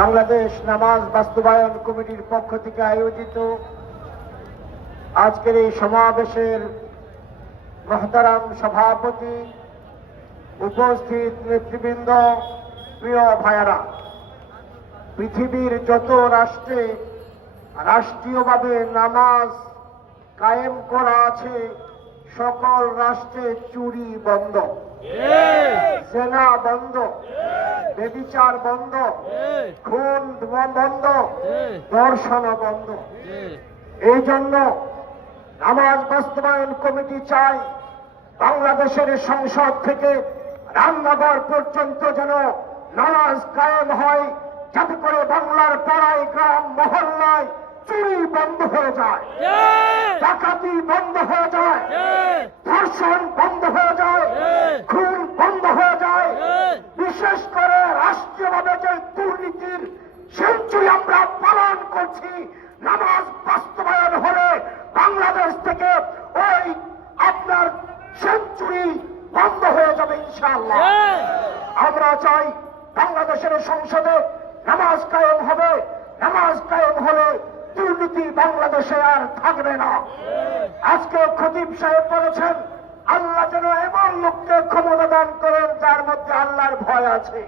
বাংলাদেশ নামাজ বাস্তবায়ন কমিটির পক্ষ থেকে আয়োজিত আজকের এই সমাবেশের মহতারাম সভাপতি, উপস্থিত নেতৃবৃন্দ, প্রিয় ভাইয়েরা, পৃথিবীর যত রাষ্ট্রে রাষ্ট্রীয়ভাবে নামাজ কায়েম করা আছে সকল রাষ্ট্রে চুরি বন্ধ, জেনা বন্ধ, ব্যভিচার বন্ধ, খুন বন্ধ, ধর্ষণ বন্ধ। এই জন্য নামাজ বাস্তবায়ন কমিটি চায় বাংলাদেশের সংসদ থেকে রান্নাঘর পর্যন্ত যেন নামাজ কায়েম হয়, যাতে করে বাংলার পাড়ায় গ্রাম মহল্লায় চুরি বন্ধ হয়ে যায়, ডাকাতি বন্ধ হয়ে যায়, ধর্ষণ বন্ধ হয়ে যায়, খুন বন্ধ হয়ে যায়। বিশেষ করে রাষ্ট্রীয়ভাবে যে দুর্নীতির সেঞ্চুরি আমরা পালন করছি, নামাজ বাস্তবায়ন হলে বাংলাদেশ থেকে ওই আপনার সেঞ্চুরি বন্ধ হয়ে যাবে ইনশাআল্লাহ। আমরা চাই বাংলাদেশের সংসদে নামাজ কায়েম হবে, নামাজ কায়েম হলে দুর্নীতি বাংলাদেশে আর থাকবে না। আজকে খতিব সাহেব বলেছেন আল্লাহ যেন এমন লোককে ক্ষমতা দান করেন যার মধ্যে আল্লাহর ভয় আছে।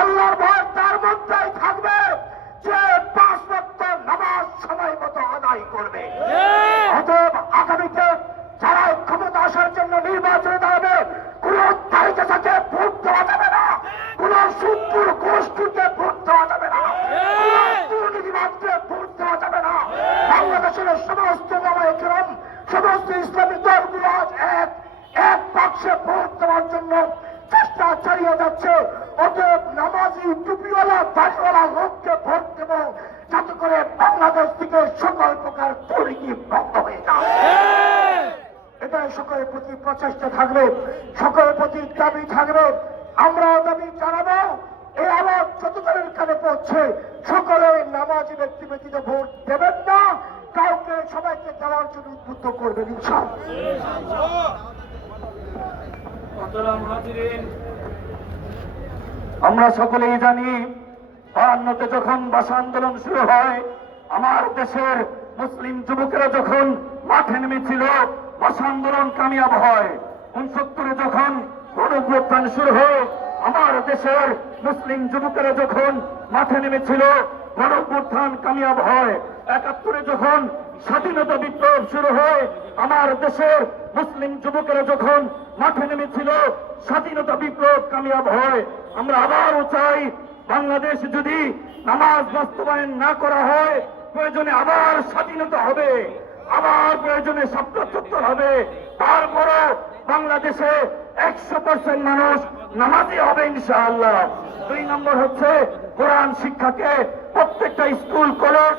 আল্লাহর ভয় তার মধ্যেই থাকবে যে 5 ওয়াক্ত নামাজ সময় মতো আদায় করবে। অতএব আগামীতে যারা ক্ষমতা আসার জন্য নির্বাচনে দাঁড়াবে, কোন তারিখে ভোট দেওয়া যাবে না, কোন সুদপুর গোষ্ঠীকে ভোট দেওয়া যাবে না, দুর্নীতিবাদকে ভোট দেওয়া যাবে না। বাংলাদেশের সমস্ত ওলামায়ে-কেরাম, সমস্ত ইসলামী দলগুলো আজ এক বাক্সে ভোট দেওয়ার জন্য চেষ্টা চালিয়ে যাচ্ছে। অতএব নামাজি টুপিওয়ালা দাড়িওয়ালা লোককে ভোট দেব, যাতে করে বাংলাদেশ থেকে সকল প্রকার দুর্নীতি বন্ধ হয়ে যায়। এটাই সকলের প্রতি প্রচেষ্টা থাকবে, সকলের প্রতি দাবি থাকবে। আমরাও দাবি জানাবো, এই আওয়াজ যতজনের কানে পড়ছে সকলে নামাজি ব্যক্তি ব্যতীত ভোট দেবেন না, কাউকে সবাইকে দেওয়ার জন্য উদ্বুদ্ধ করবেন ইনশাআল্লাহ। আমরা সকলেই জানি 52-তে যখন ভাষা আন্দোলন শুরু হয়, আমার দেশের মুসলিম যুবকেরা যখন মাঠে নেমেছিল, ভাষা আন্দোলন কামিয়াব হয়। 69-এ যখন গণঅভ্যুত্থান শুরু হয়, আমার দেশের মুসলিম যুবকেরা যখন মাঠে নেমেছিল, গণঅভ্যুত্থান কামিয়াব হয়। 71-এ যখন স্বাধীনতা বিপ্লব শুরু হয়, আমার দেশের মুসলিম যুবকেরা যখন মাঠে নেমেছিল, স্বাধীনতা বিপ্লব কামিয়াব হয়। আমরা আবারও চাই বাংলাদেশ যদি নামাজ বাস্তবায়ন না করা হয়, প্রয়োজনে আবার স্বাধীনতা হবে, আবার প্রয়োজনে ৭৭ হবে, তারপরও বাংলাদেশে 100% মানুষ নামাজি হবে ইনশাআল্লাহ। 2 নম্বর হচ্ছে কোরআন শিক্ষাকে প্রত্যেকটা স্কুল, কলেজ,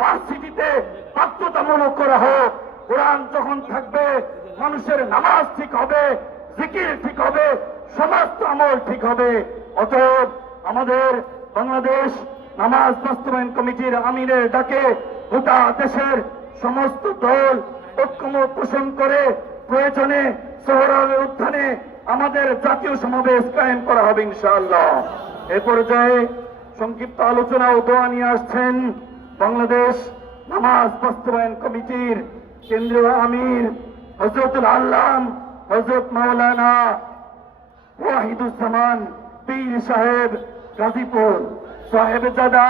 ভার্সিটিতে বাধ্যতামূলক করা হোক। কোরআন যখন থাকবে মানুষের নামাজ ঠিক হবে, জিকির ঠিক হবে, সমস্ত আমল ঠিক হবে। অতএব আমাদের বাংলাদেশ নামাজ বাস্তবায়ন কমিটির আমিরের ডাকে গোটা দেশের সমস্ত দল ঐক্যমত পোষণ করে প্রয়োজনে সোহরাওয়ার্দী উত্থানে আমাদের জাতীয় সমাবেশ কায়েম করা হবে ইনশাআল্লাহ। এ পর্যায়ে সংক্ষিপ্ত আলোচনা ও দোয়া নিয়ে আসছেন বাংলাদেশ নামাজ বাস্তবায়ন কমিটির কেন্দ্রীয় আমির হযরতুল আল্লাম হযরত মাওলানা ওয়াহিদুজ্জামান পীর সাহেব, গাজীপুর সাহেবজাদা।